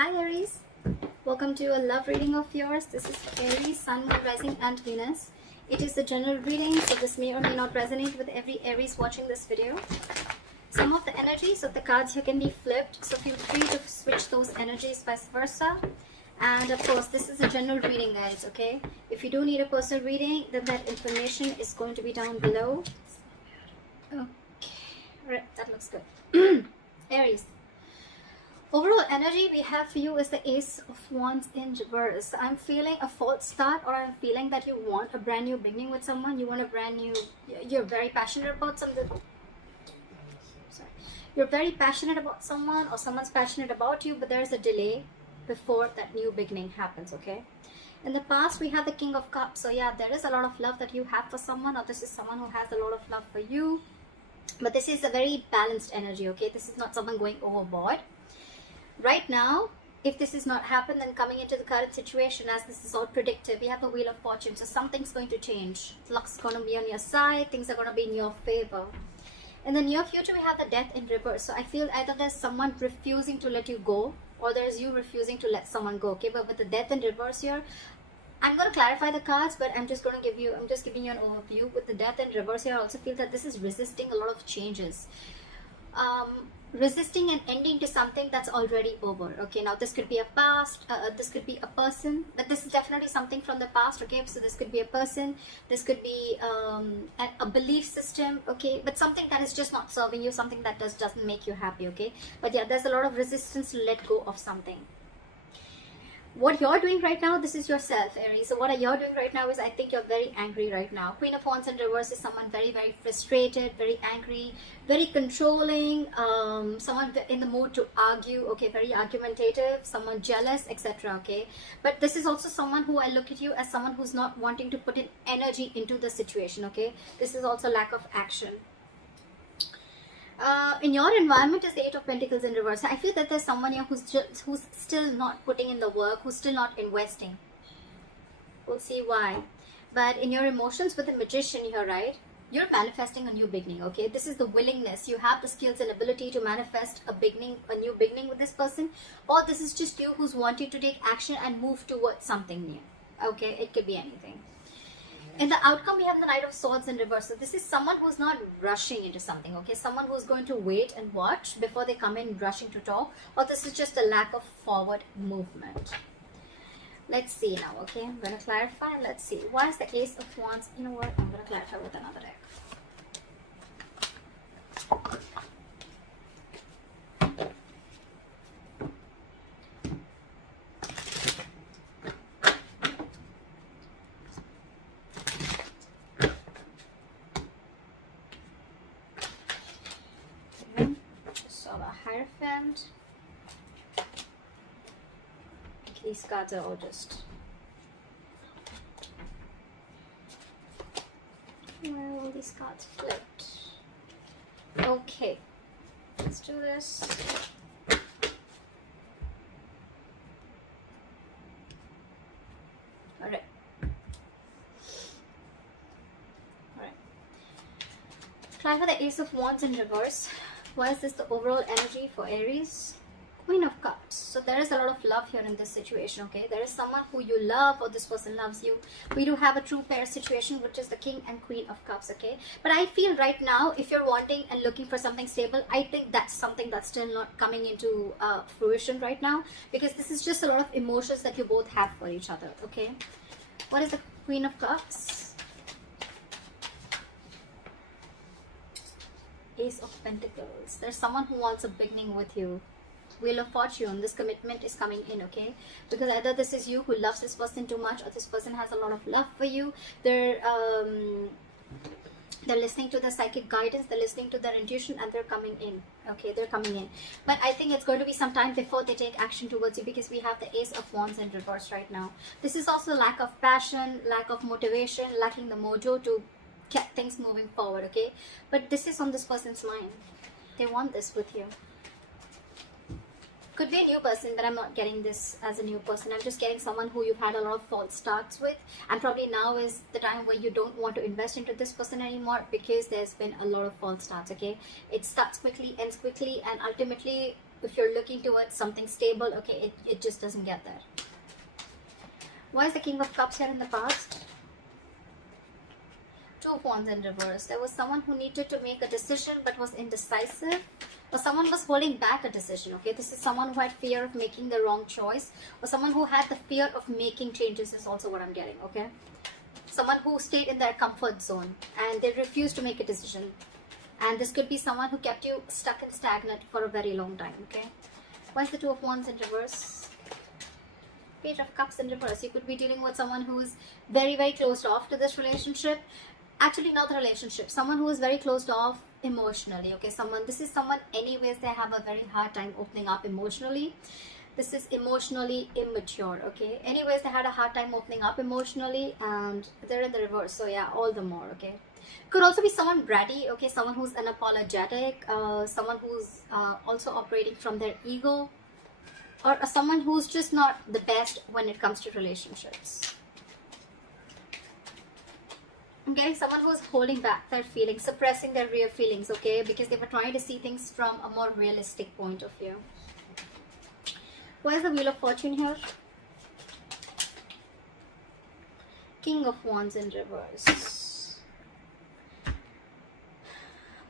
Hi Aries, welcome to a love reading of yours. This is Aries, Sun, Moon, Rising and Venus. It is a general reading, so this may or may not resonate with every Aries watching this video. Some of the energies of the cards here can be flipped, so feel free to switch those energies vice versa. And of course, this is a general reading, guys, okay? If you do need a personal reading, then that information is going to be down below. Okay, right, that looks good. Aries. Overall energy we have for you is the Ace of Wands in reverse. I'm feeling a false start, or I'm feeling that you want a brand new beginning with someone. You want a brand new, you're very passionate about something. Sorry. You're very passionate about someone, or someone's passionate about you, but there's a delay before that new beginning happens, okay? In the past, we have the King of Cups. So yeah, there is a lot of love that you have for someone, or this is someone who has a lot of love for you. But this is a very balanced energy, okay? This is not someone going overboard. Right now, if this has not happened, then coming into the current situation, as this is all predictive, we have the Wheel of Fortune. So something's going to change. Luck's going to be on your side. Things are going to be in your favor. In the near future, we have the Death in reverse. So I feel either there's someone refusing to let you go, or there's you refusing to let someone go, okay? But with the Death in reverse here, I'm going to clarify the cards, but I'm just giving you an overview. With the Death in reverse here, I also feel that this is resisting a lot of changes. Resisting an ending to something that's already over, okay? Now this could be a past, this could be a person, but this is definitely something from the past, okay? So this could be a person, this could be a belief system, okay? But something that is just not serving you, something that doesn't make you happy, okay? But yeah, there's a lot of resistance to let go of something. What you're doing right now, this is yourself, Aries. So what you're doing right now is, I think you're very angry right now. Queen of Wands in reverse is someone very, very frustrated, very angry, very controlling, someone in the mood to argue, okay, very argumentative, someone jealous, etc., okay? But this is also someone who I look at you as someone who's not wanting to put in energy into the situation, okay? This is also lack of action. In your environment is the Eight of Pentacles in reverse. I feel that there's someone here who's still not putting in the work, who's still not investing. We'll see why. But in your emotions with the Magician here, right? You're manifesting a new beginning, okay? This is the willingness. You have the skills and ability to manifest a new beginning with this person. Or this is just you who's wanting to take action and move towards something new, okay? It could be anything. In the outcome, we have the Knight of Swords in reverse. So this is someone who's not rushing into something, okay? Someone who's going to wait and watch before they come in rushing to talk. Or this is just a lack of forward movement. Let's see now, okay? I'm going to clarify. Let's see. Why is the Ace of Wands? You know what? I'm going to clarify with another deck. Hierophant. These cards are all just, where are all these cards flipped? Okay, let's do this. Alright. Try for the Ace of Wands in reverse. Why is this the overall energy for Aries? Queen of Cups. So there is a lot of love here in this situation, okay? There is someone who you love, or this person loves you. We do have a true pair situation, which is the King and Queen of Cups, okay? But I feel right now, if you're wanting and looking for something stable, I think that's something that's still not coming into fruition right now, because this is just a lot of emotions that you both have for each other, okay? What is the Queen of Cups? Ace of Pentacles. There's someone who wants a beginning with you. Wheel of Fortune. This commitment is coming in, okay? Because either this is you who loves this person too much, or this person has a lot of love for you. They're listening to the psychic guidance, they're listening to their intuition, and they're coming in, okay? They're coming in. But I think it's going to be some time before they take action towards you, because we have the Ace of Wands in reverse right now. This is also lack of passion, lack of motivation, lacking the mojo to get things moving forward, okay? But this is on this person's mind. They want this with you. Could be a new person, but I'm not getting this as a new person. I'm just getting someone who you've had a lot of false starts with, and probably now is the time where you don't want to invest into this person anymore, because there's been a lot of false starts, okay? It starts quickly, ends quickly, and ultimately if you're looking towards something stable, okay, it just doesn't get there. Why is the King of Cups here in the past? Two of Wands in reverse. There was someone who needed to make a decision but was indecisive, or someone was holding back a decision. Okay, this is someone who had fear of making the wrong choice, or someone who had the fear of making changes is also what I'm getting. Okay, someone who stayed in their comfort zone and they refused to make a decision. And this could be someone who kept you stuck and stagnant for a very long time. Okay, why is the Two of Wands in reverse? Page of Cups in reverse. You could be dealing with someone who is very, very closed off to this relationship. Actually, not the relationship. Someone who is very closed off emotionally. Okay, this is someone anyways, they have a very hard time opening up emotionally. This is emotionally immature. Okay, anyways, they had a hard time opening up emotionally, and they're in the reverse. So yeah, all the more. Okay, could also be someone bratty. Okay, someone who's unapologetic, someone who's also operating from their ego, or someone who's just not the best when it comes to relationships. I'm getting someone who's holding back their feelings, suppressing their real feelings, okay, because they were trying to see things from a more realistic point of view. Why is the Wheel of Fortune here? King of Wands in reverse.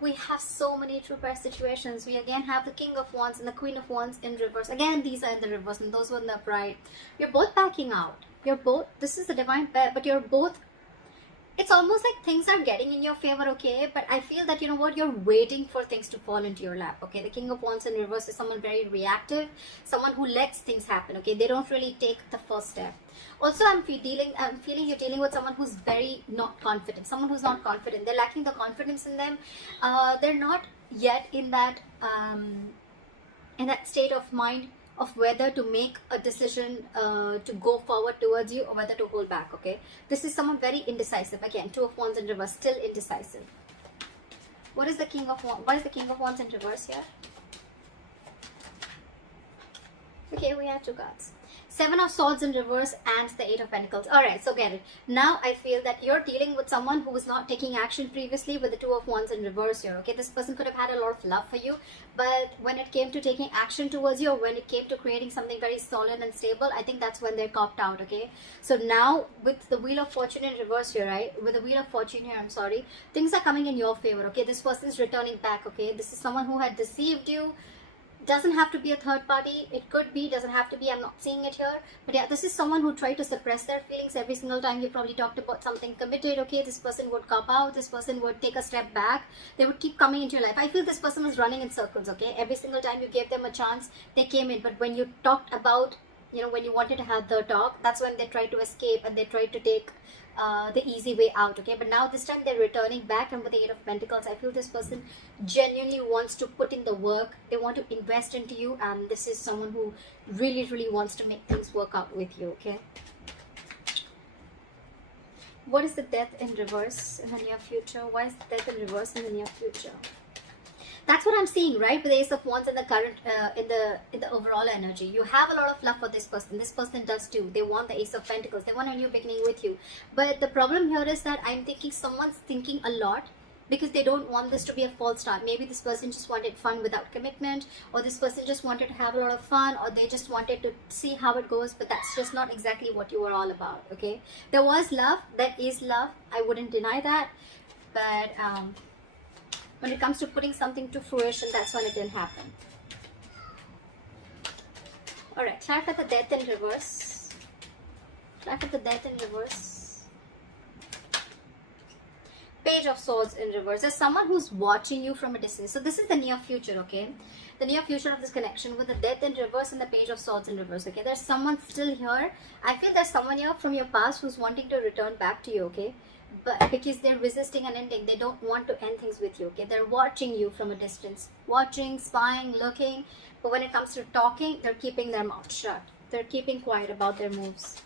We have so many true pair situations. We again have the King of Wands and the Queen of Wands in reverse. Again, these are in the reverse and those were in the upright. You're both backing out. You're both, this is the divine pair, but you're both, it's almost like things are getting in your favor, okay? But I feel that, you know what, you're waiting for things to fall into your lap, okay? The King of Wands in reverse is someone very reactive, someone who lets things happen, okay? They don't really take the first step. Also, I'm feeling you're dealing with someone who's very not confident, someone who's not confident. They're lacking the confidence in them. They're not yet in that state of mind of whether to make a decision to go forward towards you or whether to hold back, okay? This is someone very indecisive. Again, Two of Wands in reverse, still indecisive. What is the King of Wands? What is the King of Wands in reverse here? Okay, we have two cards. Seven of Swords in reverse and the Eight of Pentacles. Alright, so get it. Now I feel that you're dealing with someone who was not taking action previously with the Two of Wands in reverse here. Okay, this person could have had a lot of love for you, but when it came to taking action towards you, or when it came to creating something very solid and stable, I think that's when they copped out, okay? So now with the Wheel of Fortune in reverse here, right? With the Wheel of Fortune here, I'm sorry, things are coming in your favor, okay? This person is returning back, okay? This is someone who had deceived you. Doesn't have to be a third party, it could be, doesn't have to be, I'm not seeing it here, but yeah, this is someone who tried to suppress their feelings. Every single time you probably talked about something committed, okay, this person would cop out, this person would take a step back, they would keep coming into your life. I feel this person was running in circles, okay? Every single time you gave them a chance, they came in, but when you talked about, you know, when you wanted to have the talk, that's when they tried to escape and they tried to take the easy way out, okay? But now this time they're returning back, and with the Eight of Pentacles, I feel this person genuinely wants to put in the work. They want to invest into you, and this is someone who really, really wants to make things work out with you, okay? What is the Death in reverse in the near future? Why is the Death in reverse in the near future? That's what I'm seeing, right? With the Ace of Wands in the current, in the overall energy. You have a lot of love for this person. This person does too. They want the Ace of Pentacles. They want a new beginning with you. But the problem here is that I'm thinking someone's thinking a lot because they don't want this to be a false start. Maybe this person just wanted fun without commitment, or this person just wanted to have a lot of fun, or they just wanted to see how it goes, but that's just not exactly what you were all about, okay? There was love. There is love. I wouldn't deny that. But when it comes to putting something to fruition, that's when it didn't happen. Alright, clarify the Death in reverse. Clarify the Death in reverse. Page of Swords in reverse. There's someone who's watching you from a distance. So this is the near future, okay? The near future of this connection with the Death in reverse and the Page of Swords in reverse, okay? There's someone still here. I feel there's someone here from your past who's wanting to return back to you, okay? But because they're resisting an ending, they don't want to end things with you, okay? They're watching you from a distance, watching, spying, looking, but when it comes to talking, they're keeping their mouth shut. They're keeping quiet about their moves.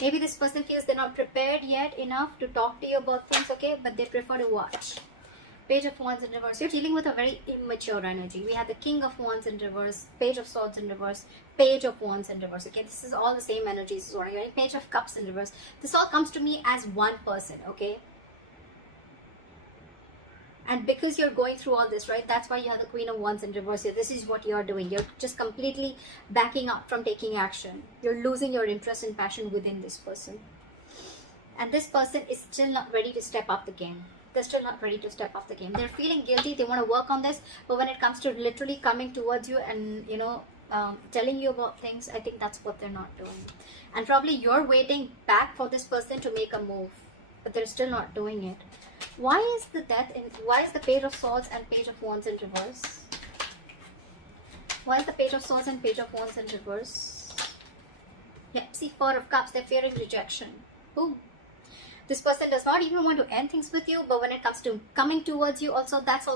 Maybe this person feels they're not prepared yet enough to talk to you about things, okay? But they prefer to watch. Page of Wands in reverse. You're dealing with a very immature energy. We have the King of Wands in reverse, Page of Swords in reverse, Page of Wands in reverse, okay? This is all the same energies. So you're Page of Cups in reverse. This all comes to me as one person, okay? And because you're going through all this, right, that's why you have the Queen of Wands in reverse here. This is what you're doing. You're just completely backing up from taking action. You're losing your interest and passion within this person. And this person is still not ready to step up the game. They're still not ready to step up the game. They're feeling guilty. They want to work on this. But when it comes to literally coming towards you and, you know, telling you about things, I think that's what they're not doing. And probably you're waiting back for this person to make a move. But they're still not doing it. Why is the Death in, why is the Page of Swords and Page of Wands in reverse? Why is the Page of Swords and Page of Wands in reverse? Yeah, see, Four of Cups, they're fearing rejection. Ooh. This person does not even want to end things with you, but when it comes to coming towards you also that's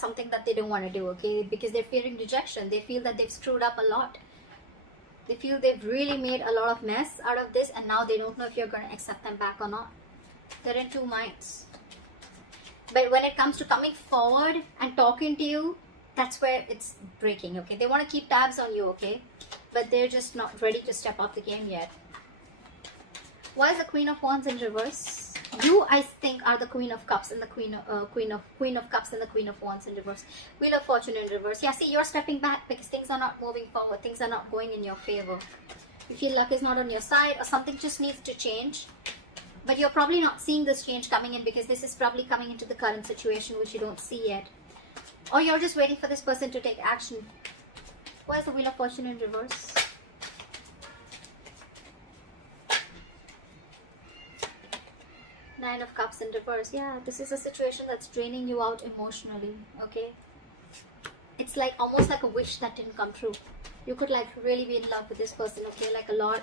something that they don't want to do, okay? Because they're fearing rejection. They feel that they've screwed up a lot. They feel they've really made a lot of mess out of this, and now they don't know if you're going to accept them back or not. They're in two minds. But when it comes to coming forward and talking to you, that's where it's breaking, okay? They want to keep tabs on you, okay? But they're just not ready to step up the game yet. Why is the Queen of Wands in reverse? You, I think, are the Queen of Cups and the Queen of Cups and the Queen of Wands in reverse. Wheel of Fortune in reverse. Yeah, see, you're stepping back because things are not moving forward. Things are not going in your favor. You feel luck is not on your side, or something just needs to change. But you're probably not seeing this change coming in because this is probably coming into the current situation which you don't see yet. Or you're just waiting for this person to take action. Why is the Wheel of Fortune in reverse? Nine of Cups in reverse. Yeah, this is a situation that's draining you out emotionally, okay? It's like almost like a wish that didn't come true. You could like really be in love with this person, okay, like a lot.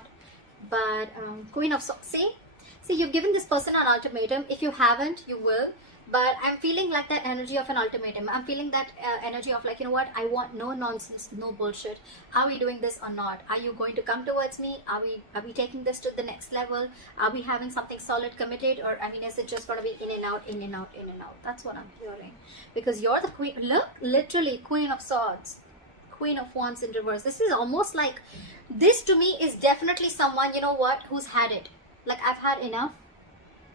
But Queen of Swords, see, you've given this person an ultimatum. If you haven't, you will. But I'm feeling like that energy of an ultimatum. I'm feeling that energy of like, you know what, I want no nonsense, no bullshit. Are we doing this or not? Are you going to come towards me? Are we taking this to the next level? Are we having something solid committed? Or I mean, is it just going to be in and out, in and out, in and out? That's what I'm hearing. Because you're the Queen. Look, literally Queen of Swords, Queen of Wands in reverse. This is almost like, this to me is definitely someone, you know what, who's had it. Like, I've had enough.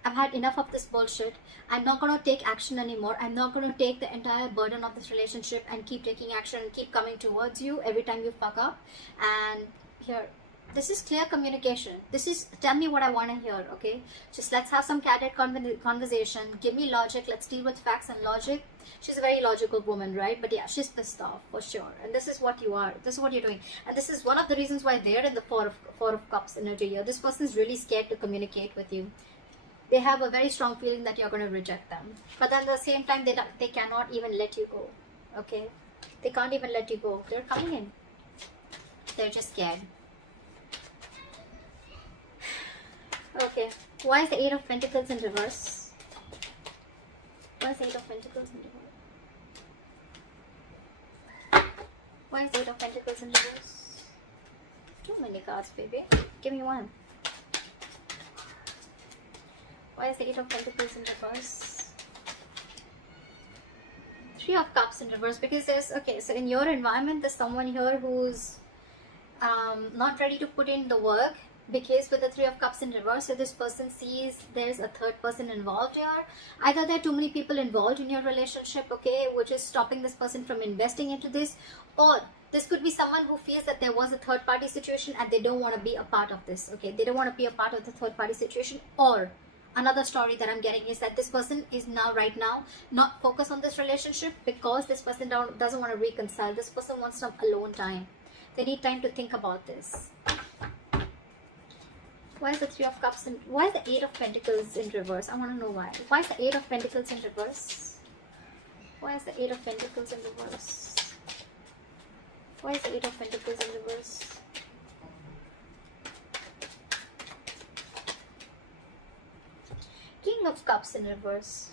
I've had enough of this bullshit. I'm not going to take action anymore. I'm not going to take the entire burden of this relationship and keep taking action and keep coming towards you every time you fuck up. And here, this is clear communication. This is, tell me what I want to hear, okay? Just let's have some candid conversation. Give me logic. Let's deal with facts and logic. She's a very logical woman, right? But yeah, she's pissed off for sure. And this is what you are. This is what you're doing. And this is one of the reasons why they're in the Four of Cups energy here. This person's really scared to communicate with you. They have a very strong feeling that you're going to reject them. But then at the same time, they cannot even let you go. Okay? They can't even let you go. They're coming in. They're just scared. Okay. Why is the Eight of Pentacles in reverse? Why is the Eight of Pentacles in reverse? Why is the Eight of Pentacles in reverse? Too many cards, baby. Give me one. Why is the Eight of Pentacles in reverse? Three of Cups in reverse. Because there's, okay, so in your environment, there's someone here who's not ready to put in the work. Because with the Three of Cups in reverse, so this person sees there's a third person involved here. Either there are too many people involved in your relationship, okay, which is stopping this person from investing into this. Or this could be someone who feels that there was a third party situation and they don't want to be a part of this, okay. They don't want to be a part of the third party situation. Or another story that I'm getting is that this person is right now not focused on this relationship because this person doesn't want to reconcile. This person wants some alone time. They need time to think about this. Why is the Three of Cups in, why is the Eight of Pentacles in reverse? I want to know why. Why is the Eight of Pentacles in reverse? Why is the Eight of Pentacles in reverse? Why is the Eight of Pentacles in reverse? King of Cups in reverse.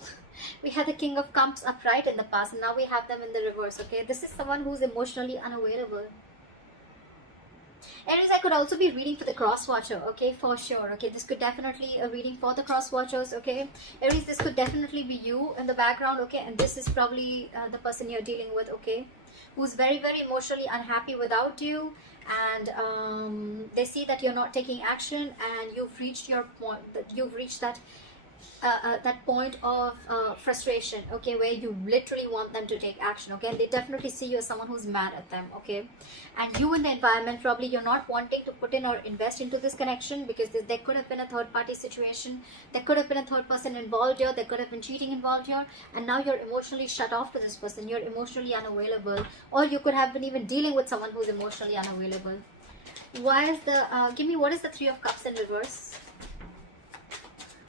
We had the King of Cups upright in the past and now we have them in the reverse, okay? This is someone who's emotionally unavailable. Aries, I could also be reading for the cross watcher, okay, for sure, okay, this could definitely a reading for the cross watchers, okay. Aries, this could definitely be you in the background, okay, and this is probably the person you're dealing with, okay, who's very, very emotionally unhappy without you, and they see that you're not taking action and you've reached your point, that you've reached that that point of frustration, okay, where you literally want them to take action, okay, and they definitely see you as someone who's mad at them, okay, and you in the environment, probably you're not wanting to put in or invest into this connection because there could have been a third party situation, there could have been a third person involved here, there could have been cheating involved here, and now you're emotionally shut off to this person, you're emotionally unavailable, or you could have been even dealing with someone who's emotionally unavailable. Why is the give me, what is the Three of Cups in reverse?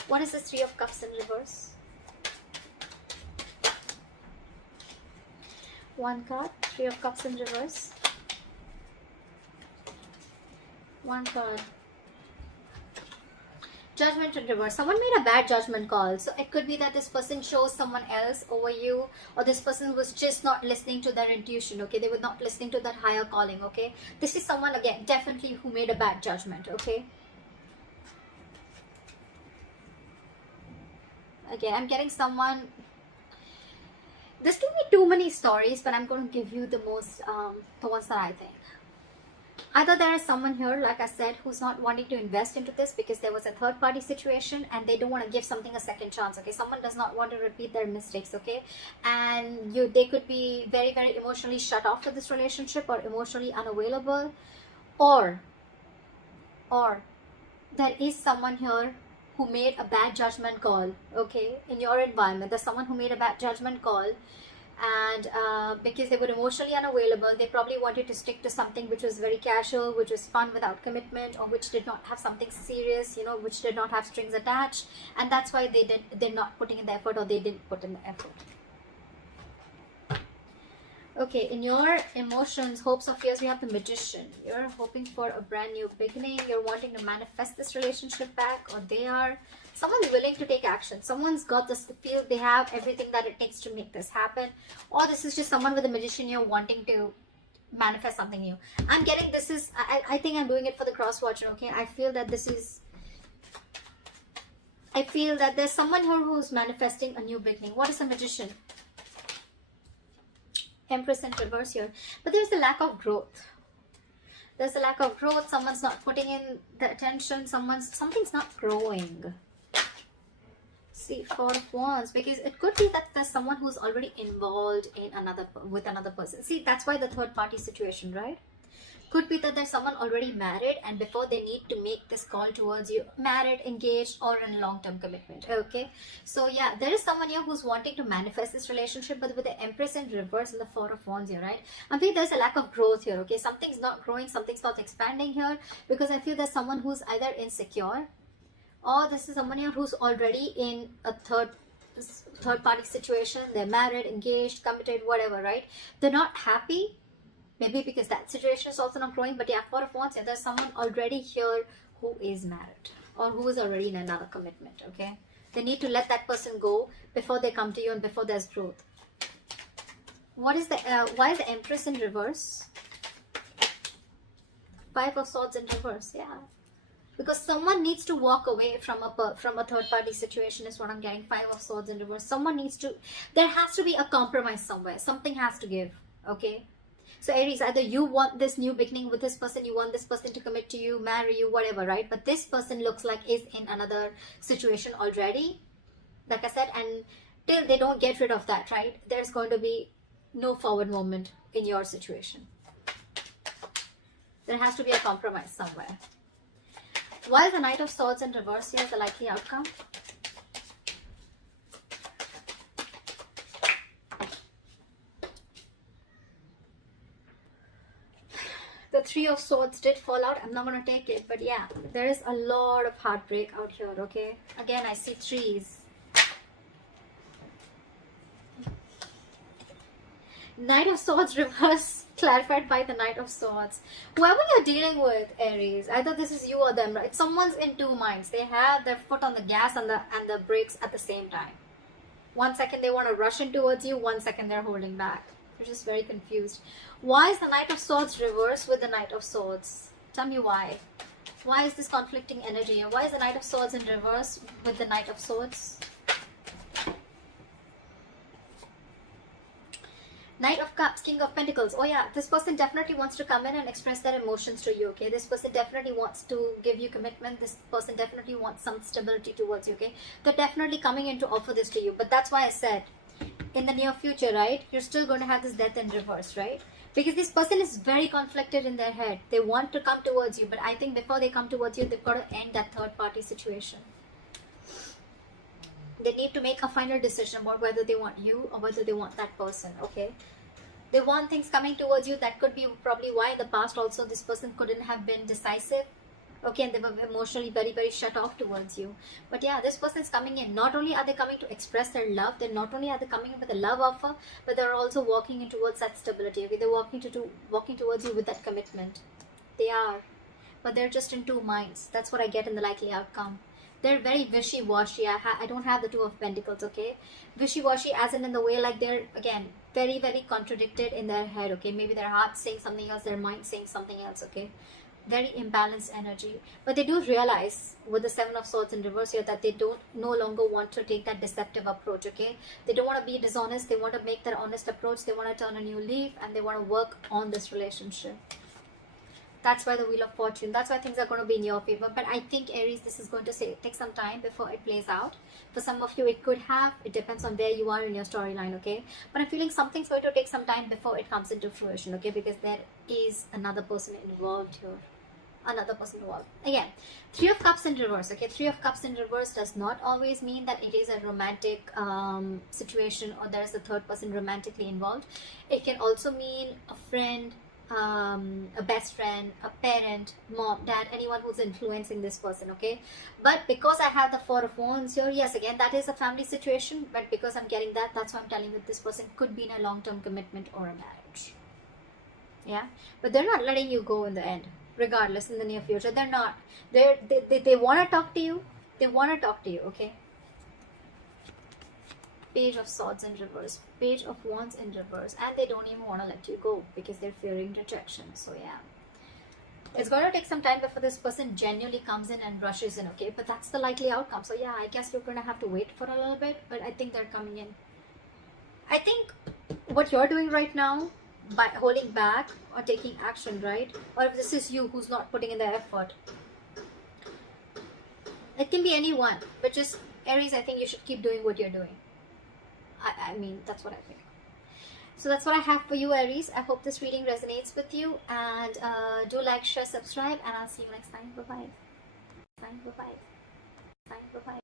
What is the Three of Cups in reverse? One card, Three of Cups in reverse. One card. Judgment in reverse. Someone made a bad judgment call. So it could be that this person chose someone else over you, or this person was just not listening to their intuition, okay? They were not listening to that higher calling, okay? This is someone, again, definitely who made a bad judgment, okay? Again, I'm getting someone, this can be too many stories, but I'm going to give you the most, the ones that I think. Either there is someone here, like I said, who's not wanting to invest into this because there was a third party situation and they don't want to give something a second chance, okay? Someone does not want to repeat their mistakes, okay? And they could be very, very emotionally shut off to this relationship or emotionally unavailable, or there is someone here who made a bad judgment call, okay, in your environment. There's someone who made a bad judgment call, and because they were emotionally unavailable, they probably wanted to stick to something which was very casual, which was fun without commitment, or which did not have something serious, you know, which did not have strings attached, and that's why they're not putting in the effort, or they didn't put in the effort. Okay, in your emotions, hopes or fears, we have the Magician. You're hoping for a brand new beginning. You're wanting to manifest this relationship back, or they are. Someone's willing to take action. Someone's got this feel they have everything that it takes to make this happen. Or this is just someone with a Magician here wanting to manifest something new. I'm getting this is, I think I'm doing it for the cross watcher, okay? I feel that this is, I feel that there's someone here who's manifesting a new beginning. What is a Magician? Empress in reverse here, but there's a lack of growth. There's a lack of growth. Someone's not putting in the attention. Something's not growing. See, Four of Wands, because it could be that there's someone who's already involved in with another person. See, that's why the third party situation, right? Could be that there's someone already married, and before they need to make this call towards you, married, engaged, or in long-term commitment, okay? So yeah, there is someone here who's wanting to manifest this relationship, but with the Empress in reverse and the Four of Wands here, right? I think there's a lack of growth here, okay? Something's not growing, something's not expanding here, because I feel there's someone who's either insecure, or this is someone here who's already in a third party situation. They're married, engaged, committed, whatever, right? They're not happy. Maybe because that situation is also not growing. But yeah, Four of Wands, yeah, there's someone already here who is married or who is already in another commitment, okay? They need to let that person go before they come to you and before there's growth. What is the, why is the Empress in reverse? Five of Swords in reverse, yeah. Because someone needs to walk away from a third party situation is what I'm getting. Five of Swords in reverse. Someone needs to, there has to be a compromise somewhere. Something has to give, okay? So Aries, either you want this new beginning with this person, you want this person to commit to you, marry you, whatever, right? But this person looks like is in another situation already, like I said, and till they don't get rid of that, right, there's going to be no forward movement in your situation. There has to be a compromise somewhere. Why is the Knight of Swords in reverse here the likely outcome? The Three of Swords did fall out. I'm not going to take it, but yeah, there is a lot of heartbreak out here, okay? Again, I see threes. Knight of Swords reverse clarified by the Knight of Swords. Whoever you're dealing with, Aries, either this is you or them, right? Someone's in two minds. They have their foot on the gas and the brakes at the same time. 1 second they want to rush in towards you, 1 second they're holding back. They're just very confused. Why is the Knight of Swords reversed with the Knight of Swords? Tell me why. Why is this conflicting energy? Why is the Knight of Swords in reverse with the Knight of Swords? Knight of Cups, King of Pentacles. Oh yeah, this person definitely wants to come in and express their emotions to you, okay? This person definitely wants to give you commitment. This person definitely wants some stability towards you, okay? They're definitely coming in to offer this to you. But that's why I said, in the near future, right, you're still going to have this death in reverse, right? Because this person is very conflicted in their head. They want to come towards you, but I think before they come towards you, they've got to end that third party situation. They need to make a final decision about whether they want you or whether they want that person, okay? They want things coming towards you. That could be probably why in the past also this person couldn't have been decisive, okay, and they were emotionally very, very shut off towards you. But yeah, this person is coming in. Not only are they coming to express their love, then not only are they coming in with a love offer, but they're also walking in towards that stability, okay? They're walking towards you with that commitment. They are. But they're just in two minds. That's what I get in the likely outcome. They're very wishy-washy. I don't have the Two of Pentacles, okay? Wishy-washy as in the way like they're, again, very, very contradicted in their head, okay? Maybe their heart's saying something else, their mind's saying something else, okay? Very imbalanced energy. But they do realize with the Seven of Swords in reverse here that they don't no longer want to take that deceptive approach, okay? They don't want to be dishonest. They want to make that honest approach. They want to turn a new leaf and they want to work on this relationship. That's why the Wheel of Fortune. That's why things are going to be in your favor. But I think, Aries, this is going to take some time before it plays out. For some of you, it could have. It depends on where you are in your storyline, okay? But I'm feeling something's going to take some time before it comes into fruition, okay? Because there is another person involved here. Another person involved. Again, Three of Cups in reverse, okay? Three of Cups in reverse does not always mean that it is a romantic situation or there is a third person romantically involved. It can also mean a friend, a best friend, a parent, mom, dad, anyone who's influencing this person, okay? But because I have the Four of Wands here, yes, again, that is a family situation, but because I'm getting that, that's why I'm telling you this person could be in a long-term commitment or a marriage. Yeah, but they're not letting you go in the end, regardless, in the near future. They're not. They want to talk to you. They want to talk to you, okay? Page of Swords in reverse, Page of Wands in reverse, and they don't even want to let you go because they're fearing rejection. So yeah, it's going to take some time before this person genuinely comes in and rushes in, okay? But that's the likely outcome. So yeah, I guess you're going to have to wait for a little bit, but I think they're coming in. I think what you're doing right now, by holding back or taking action, right? Or if this is you who's not putting in the effort, it can be anyone, but just Aries, I think you should keep doing what you're doing. I mean, that's what I think. So that's what I have for you, Aries. I hope this reading resonates with you. And do like, share, subscribe. And I'll see you next time. Bye-bye. Bye-bye. Bye-bye.